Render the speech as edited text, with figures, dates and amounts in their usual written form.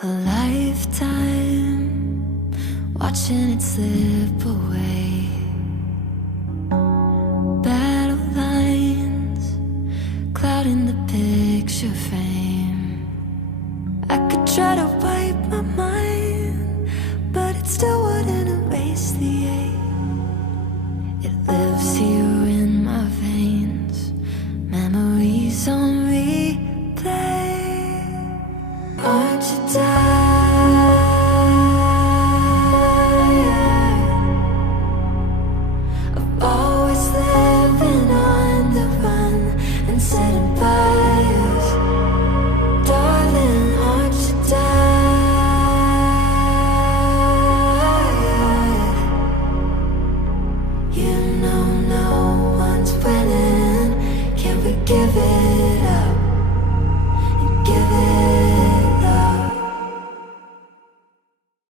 A lifetime watching it slip away. Battle lines clouding the picture frame. I could try to wipe my mind, but it still wouldn't erase the ache. It lives here in my veins, memories on replay. Aren't you tired?